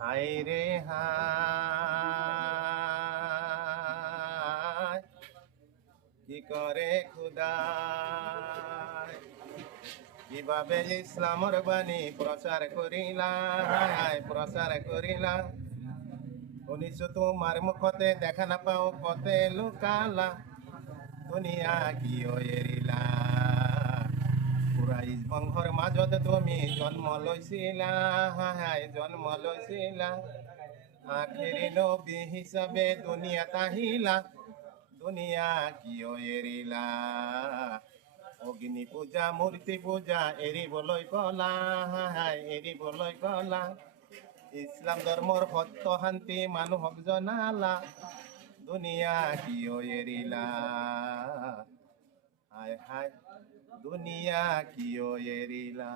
হায় রে হায়, কি করে খুদায়, কিভাবে ইসলামর বাণী প্রচার করিলা। শুনিছো তোমার মুখতে দেখা না পাও কতে লুকালা, দুনিয়া কিয় এৰিলা। কুৰাইশ বংশৰ মাজত তুমি জন্ম লৈছিলা। আখেৰি নবী হিচাপে দুনিয়াত আহিলা, দুনিয়া কিয় এৰিলা। অগ্নি পূজা মূৰ্তি পূজা এৰিবলৈ কলা। ইছলাম ধৰ্মৰ সত্য শান্তি মানুহক জনালা, দুনিয়া কিয় এৰিলা। হায় হায়, দুনিয়া কিয় এৰিলা।